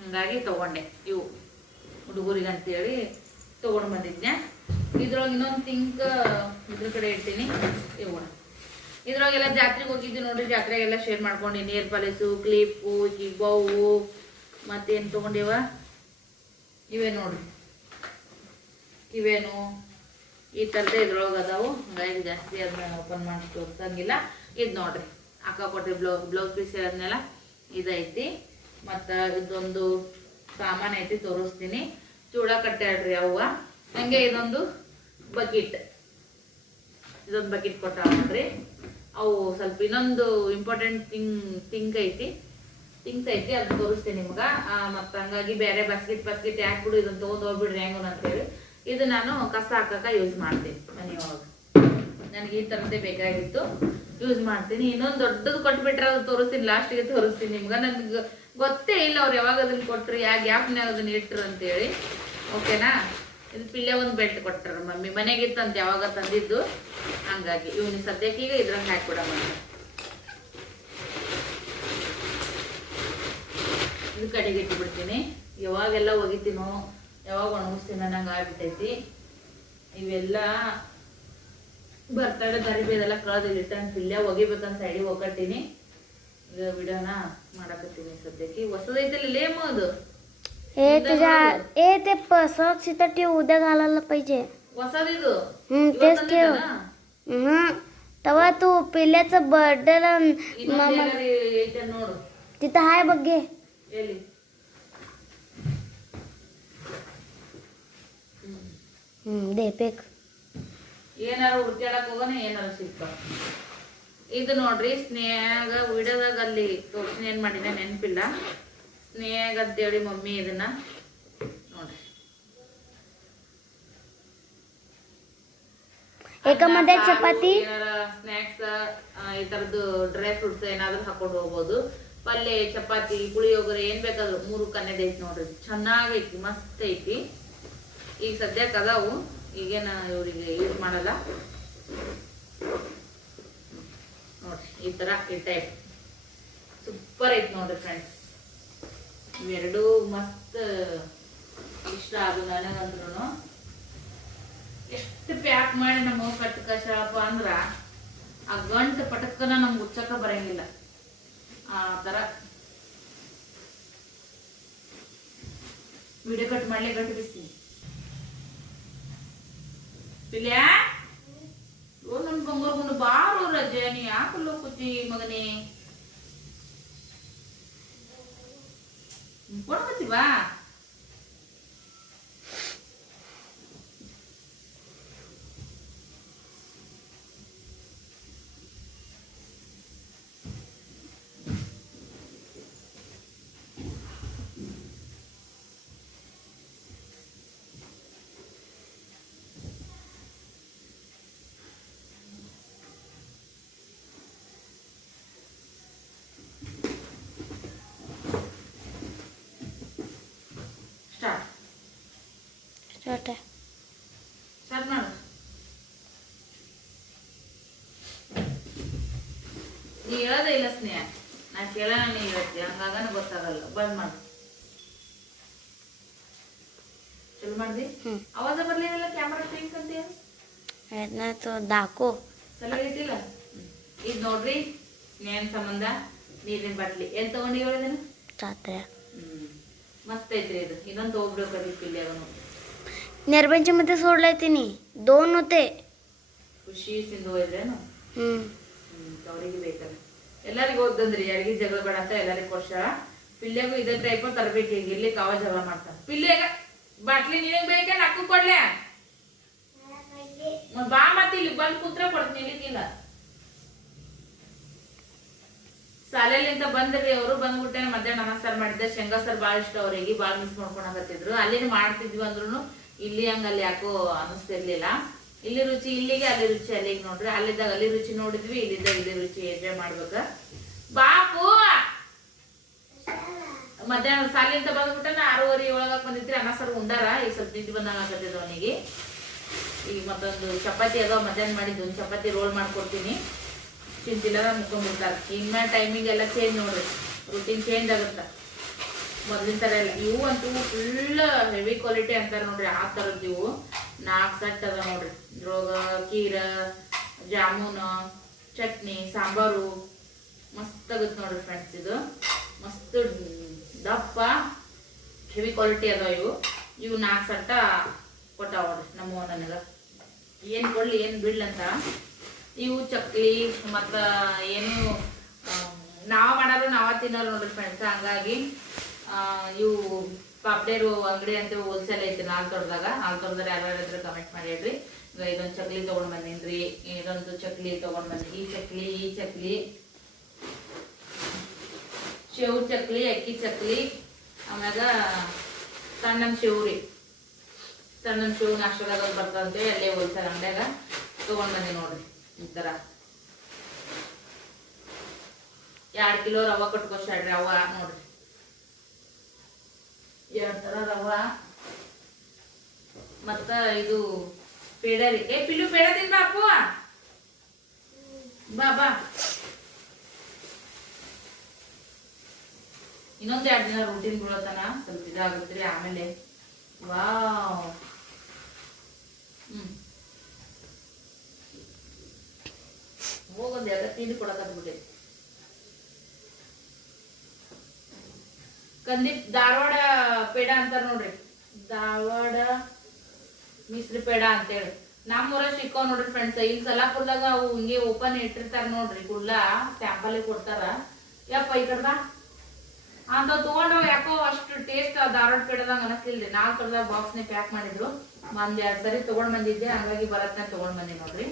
ಹಂಗಾಗಿ ತಗೊಂಡೆ. ಇವು ಹುಡುಗರಿಗೆ ಅಂತೇಳಿ ತಗೊಂಡ್ ಬಂದಿದ್ದೆ. ಇದ್ರೊಳಗೆ ಇನ್ನೊಂದು ಥಿಂಕ್ ಇದ್ರ ಕಡೆ ಇಡ್ತೀನಿ. ಇವು ಇದ್ರೊಳಗೆಲ್ಲ ಜಾತ್ರೆಗೆ ಹೋಗಿದ್ವಿ ನೋಡ್ರಿ. ಜಾತ್ರೆಗೆಲ್ಲ ಶೇರ್ ಮಾಡ್ಕೊಂಡು ನೇರ್ ಪಾಲಿಸು, ಕ್ಲಿಪ್ಪು, ಬೌವು, ಮತ್ತೇನು ತಗೊಂಡಿವ ಇವೇ ನೋಡ್ರಿ. ಇವೇನು ಈ ತರದೇ ಇದ್ರೊಳಗೆ ಅದಾವು. ಹಂಗಾಗಿ ಜಾಸ್ತಿ ಅದನ್ನ ಓಪನ್ ಮಾಡಿ ತೋರ್ಸಂಗಿಲ್ಲ. ಇದು ನೋಡ್ರಿ, ಅಕ್ಕ ಕೊಟ್ರಿ ಬ್ಲೌಸ್ ಪೀಸ್ ಅದನ್ನೆಲ್ಲ ಇದೈತಿ. ಮತ್ತ ಇದೊಂದು ಸಾಮಾನ್ ಐತಿ, ತೋರಿಸ್ತೀನಿ. ಚೂಡ ಕಟ್ಟಾಡ್ರಿ ಅವ್ವ. ಹಂಗೆ ಇದೊಂದು ಬಕೆಟ್. ಇದೊಂದು ಬಕೆಟ್ ಕೊಟ್ಟ ನೋಡ್ರಿ. ಅವು ಸ್ವಲ್ಪ ಇನ್ನೊಂದು ಇಂಪಾರ್ಟೆಂಟ್ ಥಿಂಗ್ಸ್ ಐತಿ ಅದನ್ನ ತೋರಿಸ್ತೀನಿ ನಿಮ್ಗೆ. ಮತ್ತು ಹಂಗಾಗಿ ಬೇರೆ ಬಾಸ್ಕೆಟ್ ಯಾಕೆ ಬಿಡು ಇದನ್ನ ತೊಗೊಂಡು ಹೋಗ್ಬಿಡ್ರಿ ಹೆಂಗು ಅಂತೇಳಿ ಇದು ನಾನು ಕಸ ಹಾಕಕ್ಕೆ ಯೂಸ್ ಮಾಡ್ತೀನಿ ಮನೆಯೊಳಗೆ. ನನಗೆ ಈ ಥರದ್ದೇ ಬೇಕಾಗಿತ್ತು, ಯೂಸ್ ಮಾಡ್ತೀನಿ. ಇನ್ನೊಂದು ದೊಡ್ಡದು ಕೊಟ್ಬಿಟ್ರೆ ಅದು ತೋರಿಸ್ತೀನಿ, ಲಾಸ್ಟಿಗೆ ತೋರಿಸ್ತೀನಿ ನಿಮ್ಗೆ. ನನಗೆ ಗೊತ್ತೇ ಇಲ್ಲ ಅವ್ರು ಯಾವಾಗ ಅದನ್ನ ಕೊಟ್ರು, ಯಾವ ಗ್ಯಾಪ್ನಾಗ ಅದನ್ನ ಇಟ್ರು ಅಂತೇಳಿ. ಓಕೆನಾ? ಇದು ಪಿಲ್ಲೆ ಒಂದು ಬೆಲ್ಟ್ ಕೊಟ್ಟರು ಮಮ್ಮಿ, ಮನೆಗಿತ್ತಂತ ಯಾವಾಗ ತಂದಿದ್ದು. ಹಂಗಾಗಿ ಇವನಿಗೆ ಸದ್ಯಕ್ಕೆ ಈಗ ಇದ್ರಾಗ ಹಾಕ್ಬಿಡಮ್ಮ. ಇದು ಕಡೆಗೆ ಇಟ್ಬಿಡ್ತೀನಿ. ಯಾವಾಗೆಲ್ಲ ಒಗಿತೀನೋ ಯಾವಾಗ ಒಣಗಿಸ್ತೀನೋ ನಂಗೆ ಆಗ್ಬಿಟ್ಟೈತಿ. ಇವೆಲ್ಲ ಬರ್ತಡೆ ಗರಿಬೇದೆಲ್ಲ ಕಳೆದಿಲ್ಲಿಟ್ಟ ಪಿಲ್ಲೆ ಒಗಿಬೇಕಂತ ಸೈಡಿಗೆ ಹೋಗಟ್ಟಿನಿ. ಈಗ ವಿಡಿಯೋನ ಮಾಡಕತ್ತೀನಿ ಸದ್ಯಕ್ಕೆ. ಹೊಸದೈತಲ್ಲಿ ಲೇಮು ಅದು. ते सुरक्षित ठेव, उद्या घालायला पाहिजे. ಹೊಸದಿದು. तेच ठेव. तेव्हा तू पिल्याचं बर्थडेला ಐತೆ ನೋಡು, तिथं हाय बघ घे. ಎಲ್ಲಿ दे पेक. ಏನಾರು ಹುಡ್ಕ್ಯಾಡಕ್ ಹೋಗೋಣ ಏನಾರು ಸಿಗ್ತಾವ. ಇದು ನೋಡ್ರಿ ಸ್ನೇಹಾಗ ವಿಡಿಯೋದಾಗ ಅಲ್ಲಿ ತೋರ್ಸಿನ ಏನ್ ಮಾಡಿದ ನೆನಪಿಲ್ಲ. ಸ್ನೇಹಾಗ ಅಂತೇಳಿ ಮಮ್ಮಿ ಇದನ್ನ ನೋಡ್ರಿ एकामध्ये चपाती, ಸ್ನ್ಯಾಕ್ಸ್ ಈ ತರದ್ದು ಡ್ರೈ ಫ್ರೂಟ್ಸ್ ಏನಾದ್ರು ಹಾಕೊಂಡು ಹೋಗ್ಬೋದು. ಪಲ್ಯ, ಚಪಾತಿ, ಪುಳಿಯೋಗರೆ ಏನ್ ಬೇಕಾದ್ರು 3 ಕನ್ನೆಡ್ ಐತಿ ನೋಡ್ರಿ. ಚೆನ್ನಾಗೈತಿ, ಮಸ್ತ್ ಐತಿ. ಈಗ ಸದ್ಯಕ್ಕೆ ಅದಾವು, ಈಗೇನ ಇವ್ರಿಗೆ ಯೂಸ್ ಮಾಡಲ್ಲ ನೋಡ್ರಿ. ಈ ತರ ಈ ಟೈಪ್ ಸೂಪರ್ ಐತಿ ನೋಡ್ರಿ ಫ್ರೆಂಡ್ಸ್. ಇವೆರಡು ಮಸ್ತ್ ಇಷ್ಟ ಅದು ನನಗಂದ್ರೂ. ಎಷ್ಟು ಪ್ಯಾಕ್ ಮಾಡಿ ನಮ್ಮ ಕಟ್ಟು ಕಶಾಪ ಅಂದ್ರ ಆ ಗಂಟು ಪಟಕ್ಕನ ನಮ್ಗೆ ಉಚ್ಚಕ ಬರಂಗಿಲ್ಲ. ಆ ತರ ವಿಡಿಯೋ ಕಟ್ ಮಾಡ್ಲಿ ಗಂಟು ಬಿಸ್ತೀನಿ. ಪಿಲ್ಯಾ ಓ ನನ್ ಬಂಗಾರ ಬಾರು ರಜೆ, ನೀ ಯಾಕಲ್ಲೋ ಕೂತಿ ಮಗನೇ ಕೊಡ್ಬತ್ತೀವಾ? ಸ್ಟಾರ್ಟ್ ಸ್ಟಾರ್ಟ್ ಮಾಡು. ನೀ ಹೇಳೋದೇ ಇಲ್ಲ ಸ್ನೇಹ, ನಾನು ಕೇಳೋಣ ನೀ ಹೇಳ್ತಿ, ಹಂಗಾಗನ ಗೊತ್ತಾಗಲ್ಲ. ಬಂದ್ ಮಾಡು. ಚಲೋ ಮಾಡ್ದಿ? ಅವಾಜ ಬರ್ಲಿಲ್ಲ ಕ್ಯಾಮರಾ ಪಿಂಕ್ ಅಂತ दाखव. ಸಲ ಇಟ್ಟಿಲ್ಲ. ಇದು ನೋಡ್ರಿ ನೇನ್ ಸಂಬಂಧ ನೀರಿನ ಬಾಟ್ಲಿ ಎಲ್ಲಿ ತಗೊಂಡಿ ಹೇಳಿದನು? चात्र्या मस्त ಐತ್ರಿ ಇದು. ಇನ್ನೊಂದು ತಗೋಬಿಡ್ಬೇಕ್ರಿ ಪಿಲ್ಲೆ. ಅವನು निर्बंधीमध्ये सोडलाय तिने, 2 होते. ಖುಷಿ ಸಿಂಧು ಹೋಯ್ದ್ರೇನು? ಅವ್ರಿಗೆ ಬೇಕಲ್ಲ, ಎಲ್ಲರಿಗೂ ಓದಂದ್ರಿ ಯಾರಿಗೆ ಜಗಳ ಬೇಡ ಅಂತ ಎಲ್ಲರಿಗೂ ಕೊಡ್ಸಾಳ. ಪಿಲ್ಲೆಗೂ ಇದೇ ಟೈಪ್ ತರಬೇಕು. ಈಗ ಇಲ್ಲಿ ಕಾವ ಜಗಳ ಮಾಡ್ತಾನೆ. ಪಿಲ್ಲೆಗ ಬಾಟ್ಲಿ ನಿನಗ್ ಬೇಕ ನಕ್ಕು ಕೊಡ್ಲೆ ಬಾ. ಮತ್ತೆ ಇಲ್ಲಿ ಬಂದ್ ಕೂತ್ರ ಕೊಡ್ತೀನಿ, ಇಲ್ಲಿಗಿಲ್ಲ. ಶಾಲೆಲಿಂದ ಬಂದ್ರಿ ಅವರು. ಬಂದ್ಬಿಟ್ಟೆ ಮಧ್ಯಾಹ್ನ ಅನ್ನ ಸಾರು ಮಾಡಿದ್ದೆ. ಶೇಂಗಾ ಸಾರು ಭಾಳ ಇಷ್ಟ ಅವ್ರಿಗೆ, ಭಾಳ ಮಿಸ್ ಮಾಡ್ಕೊಳಕತ್ತಿದ್ರು. ಅಲ್ಲಿನ ಮಾಡ್ತಿದ್ವಿ ಅಂದ್ರು ಇಲ್ಲಿ ಹಂಗಲ್ಲಿ ಯಾಕೋ ಅನಿಸ್ತಿರ್ಲಿಲ್ಲ. ಇಲ್ಲಿ ರುಚಿ ಇಲ್ಲಿಗೆ, ಅಲ್ಲಿ ರುಚಿ ಅಲ್ಲಿಗೆ ನೋಡ್ರಿ. ಅಲ್ಲಿದ್ದಾಗ ಅಲ್ಲಿ ರುಚಿ ನೋಡಿದ್ವಿ, ಇಲ್ಲಿದ್ದಾಗ ಇಲ್ಲಿ ರುಚಿ ಎಂಜಾಯ್ ಮಾಡ್ಬೇಕ. ಬಾಪು ಮಧ್ಯಾಹ್ನ ಶಾಲೆಯಿಂದ ಬಂದ್ಬಿಟ್ಟನ 6:30 ಒಳಗ ಬಂದಿದ್ರಿ. ಅನ್ನ ಸಾರು ಉಂಡಾರ. ಈಗ ಸ್ವಲ್ಪ ನಿಂತು ಬಂದಾಗತ್ತಿದ್ದ ಅವನಿಗೆ. ಈಗ ಮತ್ತೊಂದು ಚಪಾತಿ ಅದಾವ ಮಧ್ಯಾಹ್ನ ಮಾಡಿದ್ದು. ಒಂದು ಚಪಾತಿ ರೋಲ್ ಮಾಡ್ಕೊಡ್ತೀನಿ, ತಿಂತಿಲ್ಲ ಮುಕ್ಕೊಂಡ್ಬಿಡ್ತಾರೆ. ಇನ್ಮೇಲೆ ಟೈಮಿಂಗ್ ಎಲ್ಲ ಚೇಂಜ್ ನೋಡ್ರಿ, ರೂಟೀನ್ ಚೇಂಜ್ ಆಗುತ್ತ. ಮೊದ್ಲಿನ ತರ ಎಲ್ಲ. ಇವು ಅಂತೂ ಫುಲ್ ಹೆವಿ ಕ್ವಾಲಿಟಿ ಅಂತಾರೆ ನೋಡ್ರಿ. ಆ ತರದ್ ಇವು 4 ಸೆಟ್ ಅದ ನೋಡ್ರಿ. ಇದ್ರೊಳಗ ಕೀರ, ಜಾಮೂನ್, ಚಟ್ನಿ, ಸಾಂಬಾರು ಮಸ್ತ್ ಆಗುತ್ತೆ ನೋಡ್ರಿ ಫ್ರೆಂಡ್ಸ್. ಇದು ಮಸ್ತ್ ದಪ್ಪ ಹೆವಿ ಕ್ವಾಲಿಟಿ ಅದಾವ ಇವು. 4 ಸೆಟ್ಟ ಕೊಟ್ಟಾವ ನೋಡ್ರಿ ನಮ್ಮ ನನಗ. ಏನ್ ಕೊಡ್ಲಿ ಏನ್ ಬಿಡ್ಲಂತ. ಇವು ಚಕ್ಲಿ ಮತ್ತ ಏನು ನಾವ್ ಮಾಡೋರು ನಾವ ತಿನ್ನೋರು ನೋಡ್ರಿ ಫ್ರೆಂಡ್ಸ್. ಹಂಗಾಗಿ ಇವು ಪಾಪ್ಡೇರು ಅಂಗಡಿ ಅಂತ ಹೋಲ್ಸೇಲ್ ಐತಿ ಆಲ್ತೋರ್ದಾಗ. ಆಲ್ತೋರ್ದಾಗ ಯಾರು ಇದ್ರೆ ಕಮೆಂಟ್ ಮಾಡಿ ಹೇಳ್ರಿ. ಇದೊಂದು ಚಕ್ಲಿ ತೊಗೊಂಡು ಬಂದೀನಿ. ಇದೊಂದು ಚಕ್ಲಿ ತೊಗೊಂಡು ಬಂದಿ. ಈ ಚಕ್ಲಿ ಶೇವ್ ಚಕ್ಲಿ, ಅಕ್ಕಿ ಚಕ್ಲಿ, ಆಮ್ಯಾಗ ಸಣ್ಣ ಶೇವ್ ರೀ. ಸಣ್ಣ ಶೇವ್ ನಾಷ್ಟದಾಗ ಬರ್ತಂತೇಳಿ ಅಲ್ಲೇ ಹೋಲ್ಸೇಲ್ ಅಂಗಡ್ಯಾಗ ತೊಗೊಂಡು ಬಂದಿ ನೋಡ್ರಿ. ಈ ಥರ 2 ಕಿಲೋ ರವೆ ಕಟ್ಕೊಸ್ಯಾಡ್ರಿ. ರವ ನೋಡ್ರಿ 2 ಥರ ರವ. ಮತ್ತ ಇದು ಪೇಡ ರೀ. ಪಿಲ್ಲು ಪೇಡ ತಿನ್ ಬಾ ಅಪ್ಪು, ಬಾ. ಇನ್ನೊಂದು 2 ದಿನ ರೂಟೀನ್ ಬೀಳತನ ಸ್ವಲ್ಪ ಇದಾಗುತ್ತ್ರಿ. ಆಮೇಲೆ ವಾವ್ ಹೋಗೊಂದು 2 ತಿಂಡಿ ಕೊಡಕತ್ಬಿಟ್ಟೆ. ಧಾರವಾಡ ಪೇಡ ಅಂತಾರ ನೋಡ್ರಿ. ಧಾರವಾಡ ಮಿಶ್ರಿ ಪೇಡ ಅಂತೇಳಿ ನಮ್ಮೂರ ಸಿಕ್ಕವ್ ನೋಡ್ರಿ ಫ್ರೆಂಡ್ಸ್. ಇಲ್ಲಿ ಸಲಾಪುರದಾಗ ಅವು ಹಿಂಗೆ ಓಪನ್ ಇಟ್ಟಿರ್ತಾರ ನೋಡ್ರಿ. ಕುಲ್ಲ ಸ್ಯಾಂಪಲ್ ಕೊಡ್ತಾರ. ಯಪ್ಪ ಈ ಕಡ್ದ ಅಂತ ತಗೊಂಡ್ರ ಯಾಕೋ ಅಷ್ಟು ಟೇಸ್ಟ್ ಧಾರವಾಡ ಪೇಡದಂಗ ಅನಸ್ಲಿಲ್ರಿ. 4 ಥರದ ಬಾಕ್ಸ್ನೇ ಪ್ಯಾಕ್ ಮಾಡಿದ್ರು. 1-2 ಸರಿ ತಗೊಂಡ್ ಬಂದಿದ್ದೆ, ಹಂಗಾಗಿ ಬರತ್ನ ತಗೊಂಡ್ ಬಂದಿ ನೋಡ್ರಿ.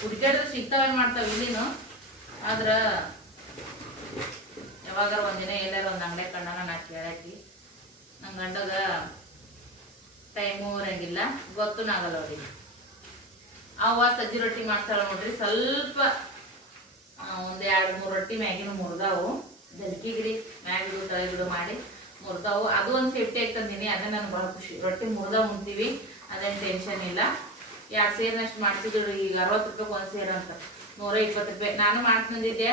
ಹುಡುಗಿಯರು ಸಿಗ್ತಾವೇನ್ ಮಾಡ್ತಾವ ಇಲ್ಲಿನು. ಆದ್ರ ಯಾವಾಗಾರ ಒಂದಿನ ಎಲ್ಲಾರ ಒಂದ್ ಅಂಗಡಿ ಕಣ್ಣಾಗ ನಾ ಕೇಳಾಕಿ. ನಮ್ ಗಂಡಗ ಟೈಮು ಇರಂಗಿಲ್ಲ, ಗೊತ್ತೂ ಆಗಲ್ಲ ಅವ್ರಿಗೆ. ಅವ ಸಜ್ಜಿ ರೊಟ್ಟಿ ಮಾಡ್ತಾಳ ನೋಡ್ರಿ. ಸ್ವಲ್ಪ 1-2-3 ರೊಟ್ಟಿ ಮ್ಯಾಗಿನ ಮುರಿದಾವು. ಜಲ್ಕಿಗ್ರಿ ಮ್ಯಾಗಿಡು ತಳಗಿಡು ಮಾಡಿ ಮುರಿದಾವು. ಅದು ಒಂದು ಸೇಫ್ಟಿ ಆಗಿ ತಂದೀನಿ. ಅದೇ ನನ್ಗೆ ಬಹಳ ಖುಷಿ. ರೊಟ್ಟಿ ಮುರಿದ ಉಣ್ತೀವಿ, ಅದೇನು ಟೆನ್ಷನ್ ಇಲ್ಲ. 2 ಸೇರ್ನಷ್ಟು ಮಾಡ್ತಿದ್ರು. ಈಗ 60 ರೂಪಾಯಿ 1 ಸೇರ್ ಅಂತ 120 ರೂಪಾಯಿ. ನಾನು ಮಾಡ್ತಂದಿದ್ದೆ.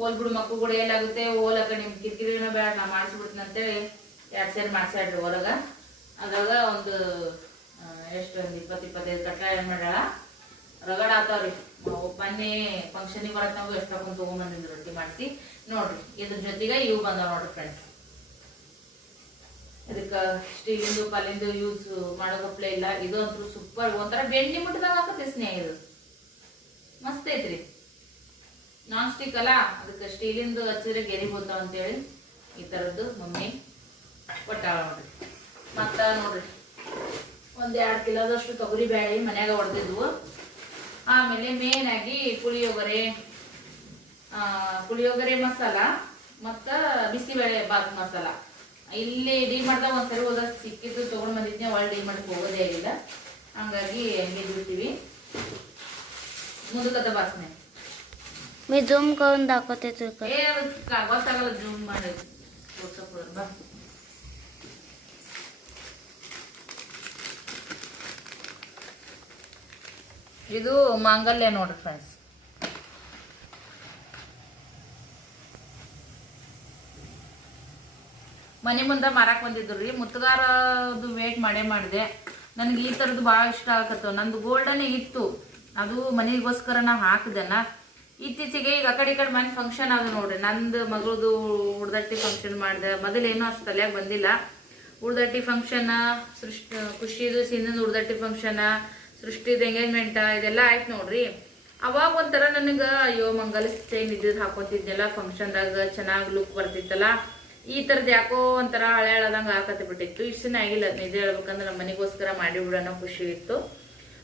ಓಲ್ ಬಿಡು ಮಕ್ಕಳು ಕೂಡ ಎಲ್ಲಾಗುತ್ತೆ, ಓಲಕ್ಕ ನಿಮ್ ಕಿರಿಕಿರಿನ ಬೇಡ, ನಾ ಮಾಡಿಸ್ಬಿಡ್ತೀನಿ ಅಂತೇಳಿ 2 ಸೇರ್ ಮಾಡ್ಸಾಡ್ರಿ ಹೊರಗ. ಅದ್ರಾಗ ಒಂದು ಎಷ್ಟು ಒಂದು 20-25 ಕಟ್ಟ ಏನ್ ಮಾಡ್ಯಾಳ. ರಗಡ ಆತಾವ್ರಿ. ಮೊನ್ನೆ ಫಂಕ್ಷನಿಗೆ ಬರತ್ ನಾವು ಎಷ್ಟೊಂದು ತಗೊಂಡ್ಬಂದಿದ್ರು ರೊಟ್ಟಿ ಮಾಡಿಸಿ ನೋಡ್ರಿ. ಇದ್ರ ಜೊತೆಗೆ ಇವು ಬಂದಾವ ನೋಡ್ರಿ ಫ್ರೆಂಡ್ಸ್. ಇದಕ್ಕ ಸ್ಟೀಲಿಂದು ಕಲ್ಲಿಂದು ಯೂಸ್ ಮಾಡೋದಪ್ಲೆ ಇಲ್ಲ. ಇದು ಅಂತೂ ಸೂಪರ್. ಒಂಥರ ಬೆಣ್ಣೆ ಮುಟ್ಟದಾಗ ಹಾಕತ್ತೆ ಸ್ನೇಹ. ಇದು ಮಸ್ತ್ ಐತ್ರಿ. ನಾನ್ ಸ್ಟಿಕ್ ಅಲ್ಲ, ಅದಕ್ಕೆ ಸ್ಟೀಲಿಂದು ಹಚ್ಚಿದ್ರೆ ಗೆರಿ ಹೋತಾವ ಅಂತೇಳಿ ಈ ತರದ್ದು ಮಮ್ಮಿ ಕೊಟ್ಟಾಳ ನೋಡ್ರಿ. ಮತ್ತ ನೋಡ್ರಿ 1-2 ಕಿಲೋದಷ್ಟು ತೊಗರಿ ಬ್ಯಾಳಿ ಮನ್ಯಾಗ ಹೊಡೆದಿದ್ವು. ಆಮೇಲೆ ಮೇನ್ ಆಗಿ ಪುಳಿಯೋಗರೆ ಮಸಾಲ ಮತ್ತ ಬಿಸಿಬೇಳೆ ಬಾತ್ ಮಸಾಲ. ಇಲ್ಲಿ ಡೀ ಮಾಡ್ದಾಗ ಒಂದ್ಸರಿ ಹೋದ ಸಿಕ್ಕಿದ್ದು ತಗೊಂಡ್ ಬಂದಿದ್ನೆ. ಒಳ್ಳೆ ಡೀ ಮಾಡಕ್ ಹೋಗೋದೇ ಇಲ್ಲ, ಹಂಗಾಗಿ ಹಂಗೆ ಬಿಡ್ತೀವಿ. ಮುಂದಕದ ಬಾಸ್ನೆ मी झूम करून दाखवते तुका. ಗೊತ್ತಾಗಲ್ಲ ಜೂಮ್ ಮಾಡಿ. ಇದು ಮಾಂಗಲ್ಯ ನೋಡ್ರಿ ಫ್ರೆಂಡ್ಸ್. ಮನೆ ಮುಂದೆ ಮಾರಾಕ್ ಬಂದಿದ್ರು ರೀ. ಮುತ್ತಗಾರದು ವೇಟ್ ಮಾಡಿದೆ. ನನ್ಗೆ ಈ ಥರದ್ದು ಭಾಳ ಇಷ್ಟ ಆಗತ್ತವ. ನಂದು ಗೋಲ್ಡನೇ ಇತ್ತು, ಅದು ಮನೆಗೋಸ್ಕರ ನಾ ಹಾಕಿದೆನ. ಇತ್ತೀಚೆಗೆ ಈಗ ಆ ಕಡೆ ಈ ಕಡೆ ಮನೆ ಫಂಕ್ಷನ್ ಆದ ನೋಡ್ರಿ. ನಂದು ಮಗಳದು ಉಡ್ದಟ್ಟಿ ಫಂಕ್ಷನ್ ಮಾಡಿದೆ. ಮೊದಲೇನೋ ಅಷ್ಟು ತಲೆಯಾಗ ಬಂದಿಲ್ಲ. ಉಡ್ದಟ್ಟಿ ಫಂಕ್ಷನ್, ಖುಷಿದು ಸಿಂಧದ ಉಡ್ದಟ್ಟಿ ಫಂಕ್ಷನ್, ಸೃಷ್ಟಿದ ಎಂಗೇಜ್ಮೆಂಟ್ ಇದೆಲ್ಲ ಆಯ್ತು ನೋಡ್ರಿ. ಅವಾಗ ಒಂಥರ ನನಗೆ ಅಯ್ಯೋ ಮಂಗಲ ಚೈನ್ ಇದ್ದಿದ್ದು ಹಾಕೊಂತಿದ್ನೆಲ್ಲ ಫಂಕ್ಷನ್ದಾಗ ಚೆನ್ನಾಗಿ ಲುಕ್ ಬರ್ತಿತ್ತಲ್ಲ. ಈ ಥರದ್ದು ಯಾಕೋ ಒಂಥರ ಹಳೆ ಹಳದಂಗೆ ಹಾಕತ್ತೆ ಬಿಟ್ಟಿತ್ತು. ಇಷ್ಟನೇ ಆಗಿಲ್ಲ ನಿಜ ಹೇಳ್ಬೇಕಂದ್ರೆ. ನಮ್ಮ ಮನೆಗೋಸ್ಕರ ಮಾಡಿಬಿಡೋಣ ಖುಷಿ ಇತ್ತು.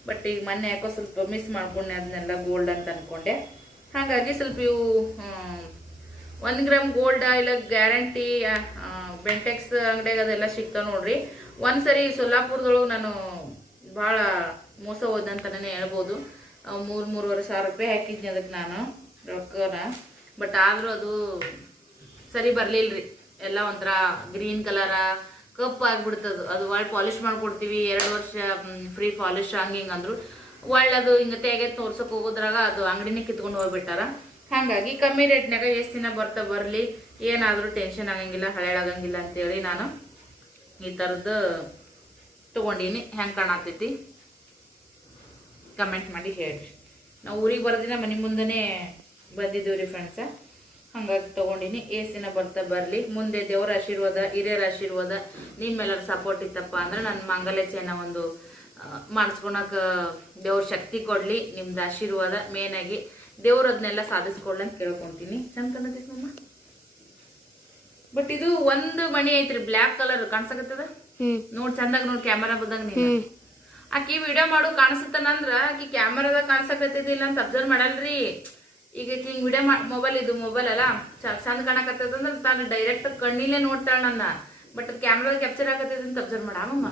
ಬಟ್ ಈಗ ಮೊನ್ನೆ ಯಾಕೋ ಸ್ವಲ್ಪ ಮಿಸ್ ಮಾಡ್ಕೊಂಡೆ ಅದನ್ನೆಲ್ಲ ಗೋಲ್ಡ್ ಅಂತ ಅನ್ಕೊಂಡೆ. ಹಾಗಾಗಿ ಸ್ವಲ್ಪ ಇವು 1 ಗ್ರಾಮ್ ಗೋಲ್ಡ್ ಇಲ್ಲ ಗ್ಯಾರಂಟಿ ಬೆಂಟೆಕ್ಸ್ ಅಂಗಡಿಯಾಗ ಅದೆಲ್ಲ ಸಿಗ್ತಾವ ನೋಡ್ರಿ. ಒಂದ್ಸರಿ ಸೊಲ್ಲಾಪುರದೊಳಗೆ ನಾನು ಭಾಳ ಮೋಸ ಹೋದಂತನೇ ಹೇಳ್ಬೋದು. 3-3.5 ಸಾವಿರ ರೂಪಾಯಿ ಹಾಕಿದ್ನಿ ಅದಕ್ಕೆ ನಾನು ರೊಕ್ಕನ. ಬಟ್ ಆದರೂ ಅದು ಸರಿ ಬರಲಿಲ್ಲ ರೀ. ಎಲ್ಲ ಒಂಥರ ಗ್ರೀನ್ ಕಲರ ಕಪ್ ಆಗಿಬಿಡ್ತದು. ಅದು ಒಳ್ಳೆ ಪಾಲಿಶ್ ಮಾಡ್ಕೊಡ್ತೀವಿ, 2 ವರ್ಷ ಫ್ರೀ ಪಾಲಿಶ್ ಹಂಗೆ ಹಿಂಗೆ ಅಂದರು. ಒಳ್ಳೇದು ಹಿಂಗೆ ತೆಗೆ ತೋರ್ಸಕ್ಕೆ ಹೋಗೋದ್ರಾಗ ಅದು ಅಂಗಡಿನೇ ಕಿತ್ಕೊಂಡು ಹೋಗ್ಬಿಟ್ಟಾರ. ಹಾಗಾಗಿ ಕಮ್ಮಿ ರೇಟ್ನಾಗ ಎಷ್ಟು ದಿನ ಬರಲಿ, ಏನಾದರೂ ಟೆನ್ಷನ್ ಆಗಂಗಿಲ್ಲ, ಹಳೆಯಾಗಂಗಿಲ್ಲ ಅಂತೇಳಿ ನಾನು ಈ ಥರದ್ದು ತೊಗೊಂಡೀನಿ. ಹೆಂಗೆ ಕಾಣತೈತಿ ಕಮೆಂಟ್ ಮಾಡಿ ಹೇಳ್ರಿ. ನಾವು ಊರಿಗೆ ಬರೋದಿನ ಮನೆ ಮುಂದೆ ಬಂದಿದ್ದೀವಿ ರೀ ಫ್ರೆಂಡ್ಸ. ಹಂಗಾಗಿ ತೊಗೊಂಡಿನಿ. ದಿನ ಬರಲಿ. ಮುಂದೆ ದೇವರ ಆಶೀರ್ವಾದ, ಹಿರಿಯರ ಆಶೀರ್ವಾದ, ನಿಮ್ಮೆಲ್ಲರ ಸಪೋರ್ಟ್ ಇತ್ತಪ್ಪ ಅಂದ್ರೆ ನನ್ನ ಮಂಗಲ್ಯ ಚೈನ ಒಂದು ಮಾಡಿಸ್ಕೊಳಕ್ಕೆ ದೇವ್ರ ಶಕ್ತಿ ಕೊಡಲಿ. ನಿಮ್ದು ಆಶೀರ್ವಾದ ಮೇನಾಗಿ ದೇವ್ರು ಅದನ್ನೆಲ್ಲ ಸಾಧಿಸ್ಕೊಡ್ಲಿ ಅಂತ ಕೇಳ್ಕೊತೀನಿ. ಚಂದ ಕಾಣತೈತಿ ಮಮ್ಮ. ಬಟ್ ಇದು ಒಂದು ಮಣಿ ಐತ್ರಿ, ಬ್ಲ್ಯಾಕ್ ಕಲರ್ ಕಾಣಿಸಕತ್ತದ. ನೋಡ್ ಚಂದಾಗ ನೋಡ್ ಕ್ಯಾಮರಾ ಬಂದಾಗ ನೀನು ಆಕಿ ವಿಡಿಯೋ ಮಾಡು ಕಾಣಿಸುತ್ತಾನಂದ್ರ ಆಕಿ ಕ್ಯಾಮರಾದಾಗ ಕಾಣಿಸಕತ್ತಿದಿಲ್ಲ ಅಂತ ಅಬ್ಸರ್ವ್ ಮಾಡಲ್ರಿ. ಈಗ ಹಿಂಗ್ ವಿಡಿಯೋ ಮೊಬೈಲ್ ಇದು ಮೊಬೈಲ್ ಅಲ್ಲ ಚಂದ ಕಾಣಕತ್ತದಂದ್ರ ತಾನು ಡೈರೆಕ್ಟ್ ಕಣ್ಣಿಲೆ ನೋಡ್ತಾಳ ನನ್ನ. ಬಟ್ ಕ್ಯಾಮ್ರಾದಾಗ ಕ್ಯಾಪ್ಚರ್ ಆಗತ್ತೈತಿ ಅಂತ ಅಬ್ಸರ್ವ್ ಮಾಡಮ್ಮ.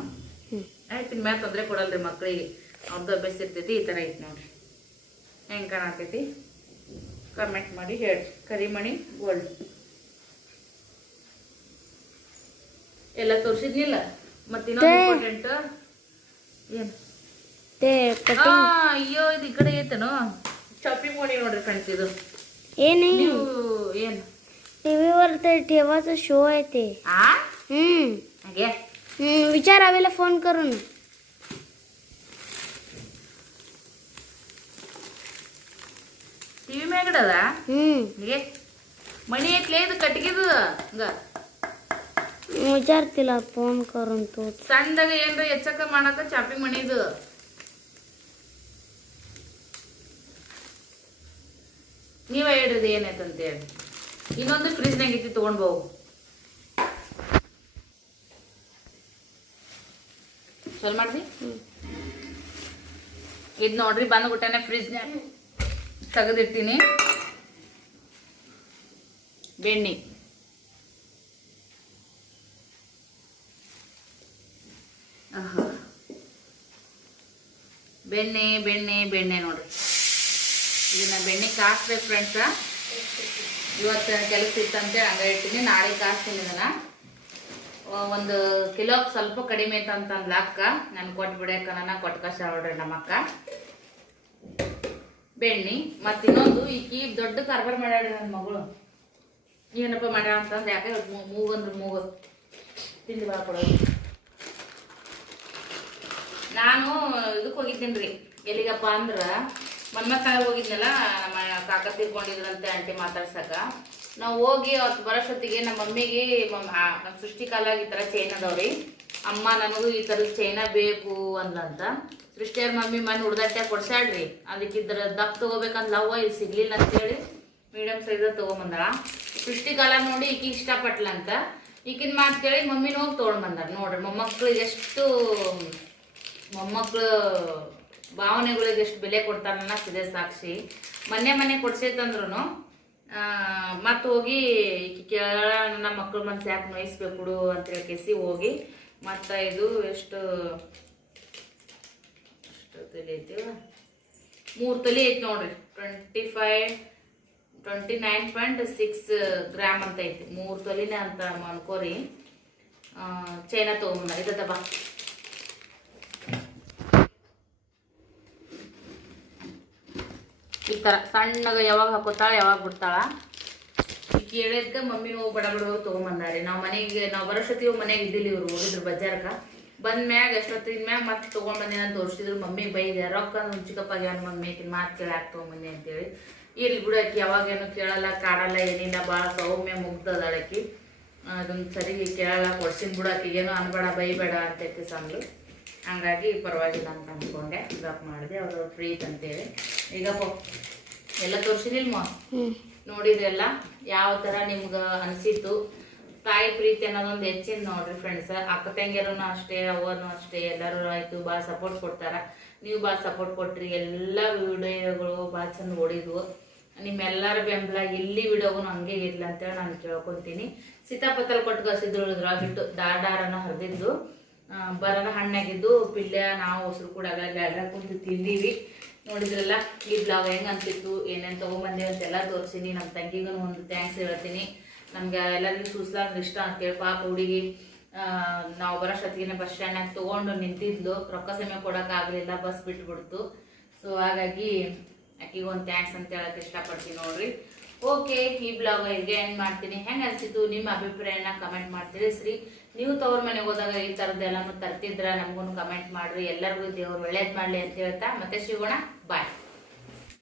ಆಯ್ತು ಇನ್ಮ್ಯಾಲ ತೊಂದರೆ ಕೊಡಲ್ರಿ ಮಕ್ಳಿಗೆ, ಅವ್ರದ್ದು ಅಭ್ಯಾಸ ಇರ್ತೈತಿ. ಈ ತರ ಐತಿ ನೋಡ್ರಿ, ಹೆಂಗ್ ಕಾಣತೈತಿ ಕಮೆಂಟ್ ಮಾಡಿ ಹೇಳಿ. ಕರಿಮಣಿ ಗೋಲ್ಡ್ ಎಲ್ಲ ತೋರ್ಸಿದ್ನಿಲ್ಲ. ಮತ್ತ ಇನ್ನೊಂದು ಇಂಪಾರ್ಟೆಂಟ್ ಏನ್ ಅಯ್ಯೋ ಇದು ಈ ಕಡೆ ಐತೇನೋ ಶಾಪಿಂಗ್ ಮಾಡಿ ನೋಡ್ರಿ ಫ್ರೆಂಡ್ಸ್. ಇದು ಏನು ಏನ್ टीव्ही वर ते ठेवायचं शो आहे ते. ಹಾಗೆ विचार आवेला फोन करून. ಟಿವಿ ಮ್ಯಾಗಡದ ಹೀಗೆ ಮಣಿ ಐತ್ಲೇ ಇದು ಕಟ್ಗಿದು ಹಂಗ विचारतीला फोन करून तू. ಸಣ್ಣದಾಗ ಏನ್ರ ಹೆಚ್ಚಕ್ಕ ಮಾಡಕ ಚಾಪಿಂಗ್ ಮಣಿ ಇದು. ನೀವ ಹೇಳ್ರಿ ಏನೈತಂತೇಳಿ. ಇನ್ನೊಂದು ಫ್ರಿಜ್ನಾಗ ಇತ್ತು ತಗೊಂಡ್ ಹೋಗು. ಚಲ್ ಮಾಡ್ರಿ. ಇದ್ ನೋಡ್ರಿ ಬಂದ್ಬಿಟ್ಟನೆ ಫ್ರಿಜ್ನಾಗ ತೆಗೆದಿಟ್ಟಿನಿ. ಬೆಣ್ಣೆ ಬೆಣ್ಣೆ ಬೆಣ್ಣೆ ಬೆಣ್ಣೆ ನೋಡ್ರಿ. ಇದನ್ನ ಬೆಣ್ಣೆ ಕಾಸ್ಬೇಕು ಫ್ರೆಂಡ್ಸ. ಇವತ್ತು ಕೆಲಸ ಇತ್ತಂತೇಳಿ ಹಂಗ ಇಟ್ಟಿನಿ. ನಾಳೆ ಕಾಸ್ತೀನಿ ಇದನ್ನ. 1 ಕಿಲೋಕ್ಕೆ ಸ್ವಲ್ಪ ಕಡಿಮೆ ಐತಂತಂದ್ಲ ಅಕ್ಕ. ನಾನು ಕೊಟ್ಟು ಬಿಡಕ್ಕ ನನ್ನ ಕೊಟ್ಟು ಕಷ್ಟ ನೋಡ್ರಿ ನಮ್ಮ ಅಕ್ಕ. ಬೆಣ್ಣೆ ಮತ್ತು ಇನ್ನೊಂದು ಈಕಿ ದೊಡ್ಡ ಕಾರ್ಬಾರ್ ಮಾಡ್ಯಾಡ್ರಿ ನನ್ನ ಮಗಳು. ಏನಪ್ಪ ಮಾಡ್ಯಾಳ ಅಂತಂದ್ರೆ ಯಾಕೆ ಮೂಗಂದ್ರೆ ಮೂಗು ತಿಂದು ಬಾ ಕೊಡೋದು. ನಾನು ಇದಕ್ಕೆ ಹೋಗಿದ್ದೀನಿ ರೀ. ಎಲ್ಲಿಗಪ್ಪ ಅಂದ್ರೆ ಮನ್ಮಥನಗರ್ ಹೋಗಿದ್ನಲ್ಲ, ನಮ್ಮ ಕಾಕ ತಿಳ್ಕೊಂಡಿದ್ರಂತೆ ಆಂಟಿ ಮಾತಾಡ್ಸಕ. ನಾವು ಹೋಗಿ ಅವತ್ತು ಬರೋಷ್ಟೊತ್ತಿಗೆ ನಮ್ಮ ಮಮ್ಮಿಗೆ ನಮ್ಮ ಸೃಷ್ಟಿ ಕಾಲಾಗ ಈ ಥರ ಚೈನ್ ಅದಾವ್ರಿ. ಅಮ್ಮ ನನಗೂ ಈ ಥರದ ಚೈನ ಬೇಕು ಅಂದ್ಲಂತ. ಸೃಷ್ಟಿಯವ್ರ ಮಮ್ಮಿ ಮನೆ ಹುಡ್ದಟ್ಟೆ ಕೊಡ್ಸಾಡ್ರಿ. ಅದಕ್ಕೆ ಇದ್ರ ದಪ್ಪ ತೊಗೋಬೇಕಂದ್ಲ ಅವ್ವ, ಇದು ಸಿಗ್ಲಿಲ್ಲ ಅಂತೇಳಿ ಮೀಡಿಯಮ್ ಸೈಜ್ ತೊಗೊಂಬಂದಾಳ. ಸೃಷ್ಟಿ ಕಾಲ ನೋಡಿ ಈಕಿ ಇಷ್ಟಪಟ್ಲಂತ. ಈಕಿನ ಮಾತು ಕೇಳಿ ಮಮ್ಮಿನ ಹೋಗಿ ತೊಗೊಂಡ್ಬಂದಾರ. ನೋಡ್ರಿ ಮೊಮ್ಮಕ್ಳಿಗೆ ಎಷ್ಟು ಮೊಮ್ಮಕ್ಳು ಭಾವನೆಗಳಿಗೆ ಎಷ್ಟು ಬೆಲೆ ಕೊಡ್ತಾರನ್ನ ಇದೆ ಸಾಕ್ಷಿ. ಮನೆ ಕೊಡ್ಸೈತಂದ್ರು ಮತ್ತು ಹೋಗಿ ಕೇಳ ನನ್ನ ಮಕ್ಳ ಮನ್ಸು ಯಾಕೆ ನೋಯಿಸ್ಬೇಕು ಬಿಡು ಅಂತೇಳಿ ಕೇಸಿ ಹೋಗಿ ಮತ್ತು ಇದು ಎಷ್ಟು ತೊಲೆ ಐತಿ, 3 ತೊಲೆ ಐತಿ ನೋಡ್ರಿ. 29.6 ಗ್ರಾಮ್ ಅಂತ ಐತಿ. 3 ತೊಲಿನೇ ಅಂತ ಅನ್ಕೋರಿ. ಚೈನ ತೊಗೊಂಬಂದ ಇದದ ಬಾ. ಈ ಥರ ಸಣ್ಣಗ ಯಾವಾಗ ಹಾಕೋತಾಳ ಯಾವಾಗ ಬಿಡ್ತಾಳ. ಈಗ ಹೇಳಿದ್ಕ ಮಮ್ಮಿನ ಹೋಗಿ ಬಡ ಹೋಗಿ ತೊಗೊಂಬಂದಾರಿ. ನಾವು ಬರೋಷ್ಟೊತ್ತಿಗೆ ಮನೆಗೆ ಇದ್ದಿಲ್ಲ. ಇವ್ರು ಹೋಗಿದ್ರು ಬಜಾರ್ಕ. ಬಂದ ಮ್ಯಾಗ ಎಷ್ಟೊತ್ತಿನ ಮ್ಯಾಗ ಮತ್ತೆ ತೊಗೊಂಡ್ಬಂದಿ ಅಂತ ತೋರಿಸಿದ್ರು. ಮಮ್ಮಿ ಬೈದೆ, ರೊಕ್ಕ ಚಿಕ್ಕಪ್ಪಾಗ್ಯಾನ ಮಮ್ಮಿ ಆಕಿನ ಮಾತು ಕೇಳಾಕ ತೊಗೊಂಬಂದಿ ಅಂತೇಳಿ. ಇರ್ಲಿ ಬಿಡಾಕಿ ಯಾವಾಗೇನು ಕೇಳಲ್ಲ ಕಾಡಲ್ಲ ಏನಿಲ್ಲ, ಭಾಳ ಸೌಮ್ಯ ಮುಗ್ದದಾಳಕಿ. ಅದೊಂದು ಸರಿ ಕೇಳಲ್ಲ, ಕೊಡ್ಸಿನ ಬಿಡಾಕಿಗೇನು ಅನ್ಬೇಡ ಬೈಬೇಡ ಅಂತೈತಿ ಸಂದ್ರು. ಹಂಗಾಗಿ ಪರವಾಗಿಲ್ಲ ಅಂತ ಅಂದ್ಕೊಂಡೆ, ಡ್ರಾಪ್ ಮಾಡಿದೆ. ಅವರು ಪ್ರೀತ್ ಅಂತೇಳಿ. ಈಗ ಎಲ್ಲ ತೋರಿಸಿಲಿಲ್ಮ ನೋಡಿದ್ರೆಲ್ಲ ಯಾವ ಥರ ನಿಮ್ಗೆ ಅನಿಸಿತ್ತು. ತಾಯಿ ಪ್ರೀತಿ ಅನ್ನೋದೊಂದು ಹೆಚ್ಚಿನ ನೋಡ್ರಿ ಫ್ರೆಂಡ್ಸ್. ಅಕ್ಕ ತಂಗಿಯರೂ ಅಷ್ಟೇ, ಅವನು ಅಷ್ಟೇ, ಎಲ್ಲರೂ ಆಯಿತು ಭಾಳ ಸಪೋರ್ಟ್ ಕೊಡ್ತಾರ. ನೀವು ಭಾಳ ಸಪೋರ್ಟ್ ಕೊಟ್ರಿ. ಎಲ್ಲ ವಿಡಿಯೋಗಳು ಭಾಳ ಚಂದ ಓಡಿದ್ವು. ನಿಮ್ಮೆಲ್ಲರ ಬೆಂಬಲ ಇಲ್ಲಿ ವಿಡಿಯೋಗೂ ಹಂಗೆ ಇರಲಿ ಅಂತೇಳಿ ನಾನು ಕೇಳ್ಕೊತೀನಿ. ಸೀತಾಪತ್ತಲ್ ಕೊಟ್ಟು ಕಸಿದ್ರು ಇದ್ರಾಗಿಟ್ಟು ಡಾರನ್ನ ಹರಿದಿದ್ದು ಬರನ ಹಣ್ಣಾಗಿದ್ದು ಪಿಲ್ಯ ನಾವು ಹೊಸರು ಕೂಡ ಎಲ್ಲ ಕುಂತು ತಿಂದೀವಿ. ನೋಡಿದ್ರಲ್ಲ ಈ ಬ್ಲಾಗ್ ಹೆಂಗೆ ಅನ್ಸಿತ್ತು, ಏನೇನು ತೊಗೊಂಬಂದೇವೆ ಅಂತೆಲ್ಲ ತೋರಿಸಿನಿ. ನಮ್ಮ ತಂಗಿಗೂ ಒಂದು ಥ್ಯಾಂಕ್ಸ್ ಹೇಳ್ತೀನಿ. ನಮ್ಗೆ ಎಲ್ಲರಿಗೂ ಸೂಸ್ಲಾಂದ್ರೆ ಇಷ್ಟ ಅಂತೇಳಿ. ಪಾಪ ಹುಡುಗಿ ನಾವು ಬರೋಷ್ಟೊತ್ತಿಗೆ ಬಸ್ ಸ್ಟ್ಯಾಂಡ್ನಾಗ ತೊಗೊಂಡು ನಿಂತಿದ್ಲು. ರೊಕ್ಕ ಸಮಯ ಕೊಡೋಕ್ಕಾಗಲಿಲ್ಲ, ಬಸ್ ಬಿಟ್ಬಿಡ್ತು. ಸೊ ಹಾಗಾಗಿ ಆಕಿಗೆ ಒಂದು ಥ್ಯಾಂಕ್ಸ್ ಅಂತ ಹೇಳಕ್ಕೆ ಇಷ್ಟಪಡ್ತೀನಿ ನೋಡ್ರಿ. ಓಕೆ, ಈ ಬ್ಲಾಗ್ ಹೀಗೆ ಎಂಡ್ ಮಾಡ್ತೀನಿ. ಹೆಂಗೆ ಅನಿಸಿತು ನಿಮ್ಮ ಅಭಿಪ್ರಾಯನ ಕಮೆಂಟ್ ಮಾಡ್ತೀರಿ ಶ್ರೀ. ನೀವು ತವ್ರ ಮನೆಗೆ ಹೋದಾಗ ಈ ಥರದ್ದೆಲ್ಲನೂ ತರ್ತಿದ್ರ ನಮಗೂ ಕಮೆಂಟ್ ಮಾಡ್ರಿ. ಎಲ್ಲರಿಗೂ ದೇವ್ರು ಒಳ್ಳೇದು ಮಾಡಲಿ ಅಂತ ಹೇಳ್ತಾ ಮತ್ತೆ ಸಿಗೋಣ. ಬಾಯ್.